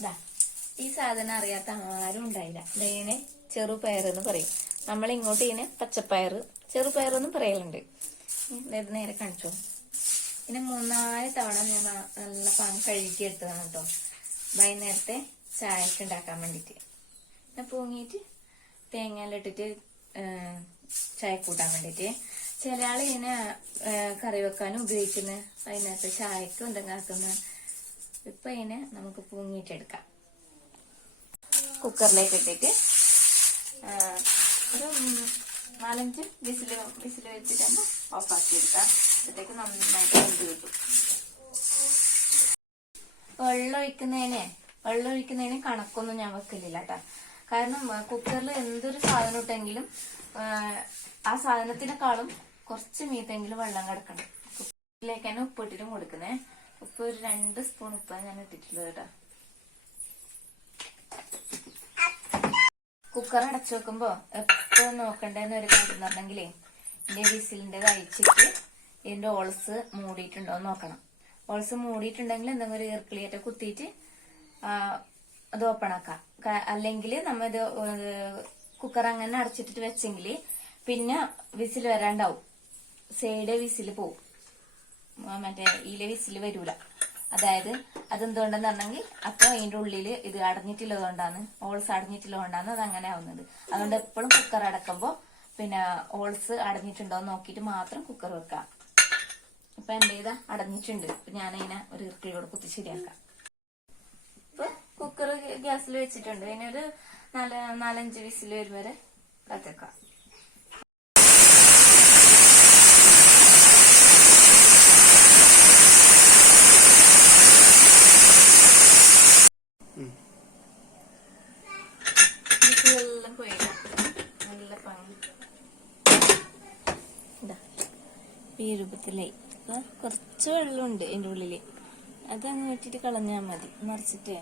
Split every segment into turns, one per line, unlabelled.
ഇതാ ഈ സാധനം അറിയാത്ത ആരും ഉണ്ടായില്ല. ഇതിനെ ചെറുപയർ എന്ന് പറയും. നമ്മൾ ഇങ്ങോട്ട് ഇതിനെ പച്ചപ്പയർ ചെറുപയർ എന്നും പറയലുണ്ട്. ഇത് നേരെ കാണിച്ചോ. പിന്നെ മൂന്നാൽ തവണ ഞാൻ നല്ല പാൻ കഴുകി എടുത്തതാണ് കേട്ടോ വൈകുന്നേരത്തെ ചായക്ക് ഉണ്ടാക്കാൻ വേണ്ടിയിട്ട്. പിന്നെ പൂങ്ങിയിട്ട് തേങ്ങയിലിട്ടിട്ട് ചായ കൂട്ടാൻ വേണ്ടിയിട്ട്. ചില ആൾ ഇങ്ങനെ കറി വെക്കാനും ഉപയോഗിക്കുന്ന. വൈകുന്നേരത്തെ ചായക്ക് എന്തെങ്കിലും ആക്കുന്ന ഇപ്പൊ ഇതിനെ നമുക്ക് പൂങ്ങിയിട്ടെടുക്കാം കുക്കറിലേക്ക് ഇട്ടിട്ട് ഒരു നാലഞ്ച് വിസിൽ വിസിൽ വെച്ചിട്ടാകുമ്പോൾ ഓഫാക്കി എടുക്കാം അപ്പോഴത്തേക്ക് നന്നായിട്ട് വെന്ത് കിട്ടും. വെള്ളം വെള്ളമൊഴിക്കുന്നതിന് വെള്ളം ഒഴിക്കുന്നതിന് കണക്കൊന്നും ഞാൻ വെക്കലില്ല കേട്ടാ. കാരണം കുക്കറിൽ എന്തൊരു സാധനം ഇട്ടെങ്കിലും ആ, സാധനത്തിനേക്കാളും കുറച്ച് മീത്തെങ്കിലും വെള്ളം കിടക്കണം. കുക്കറിലേക്കാണ് ഉപ്പിട്ടിട്ടും ഉപ്പ് ഇട്ടിട്ടും കൊടുക്കുന്നേ. ഉപ്പ് ഒരു രണ്ട് സ്പൂൺ ഉപ്പ് ഞാൻ ഇട്ടിട്ടുള്ളത് കേട്ടോ. കുക്കർ അടച്ചു വെക്കുമ്പോ എപ്പോഴും നോക്കണ്ടെന്ന് ഒരു കാര്യം പറഞ്ഞെങ്കിലേ ഇതിന്റെ വിസിലിന്റെ കഴിച്ചിട്ട് ഇതിന്റെ ഓൾസ് മൂടിയിട്ടുണ്ടോ എന്ന് നോക്കണം. ഓൾസ് മൂടിയിട്ടുണ്ടെങ്കിൽ എന്തെങ്കിലും ഒരു ഈർക്കിളിയേറ്റ കുത്തിയിട്ട് അത് ഓപ്പൺ ആക്കാം. അല്ലെങ്കിൽ നമ്മ ഇത് കുക്കർ അങ്ങനെ അടച്ചിട്ടിട്ട് വെച്ചെങ്കിൽ പിന്നെ വിസിൽ വരാണ്ടാവും. സൈഡ് വിസിൽ പോവും. മറ്റേ ഈ വിസിൽ വരൂല. അതായത് അതെന്തുകൊണ്ടെന്ന് പറഞ്ഞെങ്കിൽ അപ്പൊ അതിന്റെ ഉള്ളിൽ ഇത് അടഞ്ഞിട്ടുള്ളത് കൊണ്ടാണ് ഓൾസ് അടഞ്ഞിട്ടുള്ളത് കൊണ്ടാണ് അത് അങ്ങനെ ആവുന്നത്. അതുകൊണ്ട് എപ്പോഴും കുക്കർ അടക്കുമ്പോ പിന്നെ ഓൾസ് അടഞ്ഞിട്ടുണ്ടോ എന്ന് നോക്കിയിട്ട് മാത്രം കുക്കർ വെക്കാം. ഇപ്പൊ എന്റെ ഇതാ അടഞ്ഞിട്ടുണ്ട്. ഇപ്പൊ ഞാൻ ഒരു ഇർക്കിളിയോട് കുത്തി ശരിയാക്കാം. ഇപ്പൊ കുക്കർ ഗ്യാസിൽ വെച്ചിട്ടുണ്ട്. അതിനൊരു നാല് നാലഞ്ച് വിസിൽ വരും വരെ കാത്തേക്കാം വിസിലെല്ലാം പോയില്ല നല്ല പണി ഇതാ ഈ രൂപത്തിലായി കുറച്ച് വെള്ളമുണ്ട് എന്റെ ഉള്ളിൽ. അതങ്ങ് വെച്ചിട്ട് കളഞ്ഞാൽ മതി. മറിച്ചിട്ട്.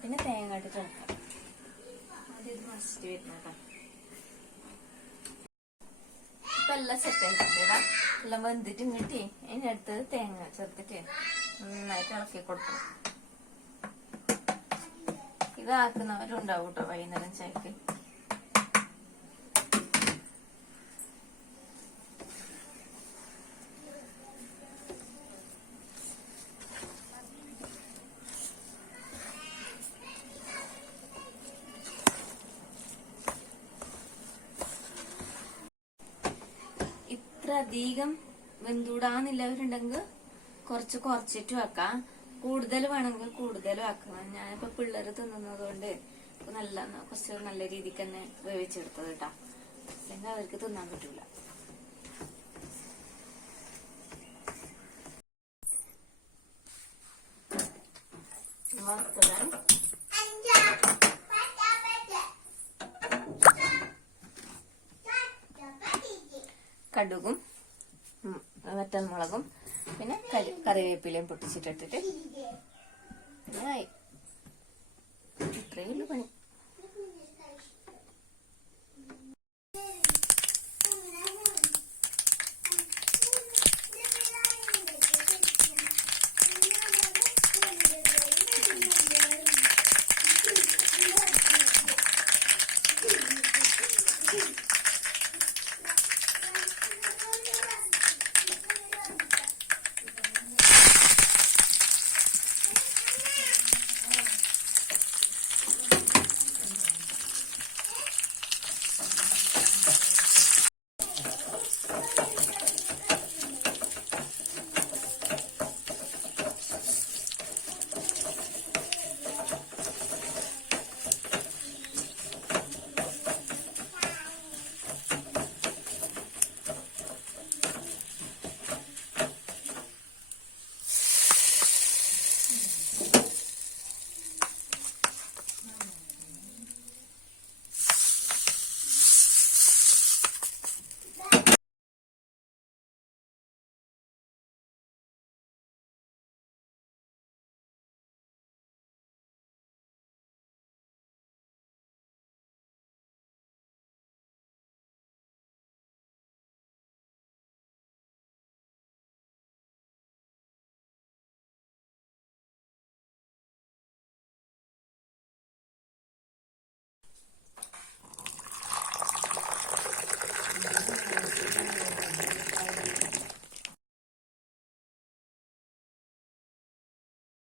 പിന്നെ തേങ്ങ ഇട്ട് ഇളക്കാം ആദ്യം ഇത് മറിച്ചിട്ട് വരുന്നതാ ഇപ്പൊ എല്ലാം സെറ്റ് ആയിട്ടുണ്ട്. എല്ലാം വെന്തിട്ട് ഇങ്ങിട്ട് അതിന്റെ അടുത്ത് തേങ്ങ ചേർത്തിട്ട് നന്നായിട്ട് ഇളക്കി കൊടുക്കണം. ഇതാക്കുന്നവരുണ്ടാവും കേട്ടോ വൈകുന്നേരം ചായക്ക്. അധികം വെന്തൂടാന്നില്ലവരുണ്ടെങ്കിൽ കുറച്ച് കുറച്ചിട്ട് വെക്കാം. കൂടുതൽ വേണമെങ്കിൽ കൂടുതൽ വെക്കണം ഞാനിപ്പോ പിള്ളേർ തിന്നുന്നത് കൊണ്ട് നല്ല കുറച്ച് നല്ല രീതിക്ക് തന്നെ വേവിച്ചെടുത്തത് കേട്ടാ അല്ലെങ്കിൽ അവർക്ക് തിന്നാൻ പറ്റൂല. കടുകും വറ്റൽമുളകും പിന്നെ കറി കറിവേപ്പിലയും പൊട്ടിച്ചിട്ടിട്ടിട്ട് ആയി ഇത്രയേ ഉള്ളൂ പണി Thank you.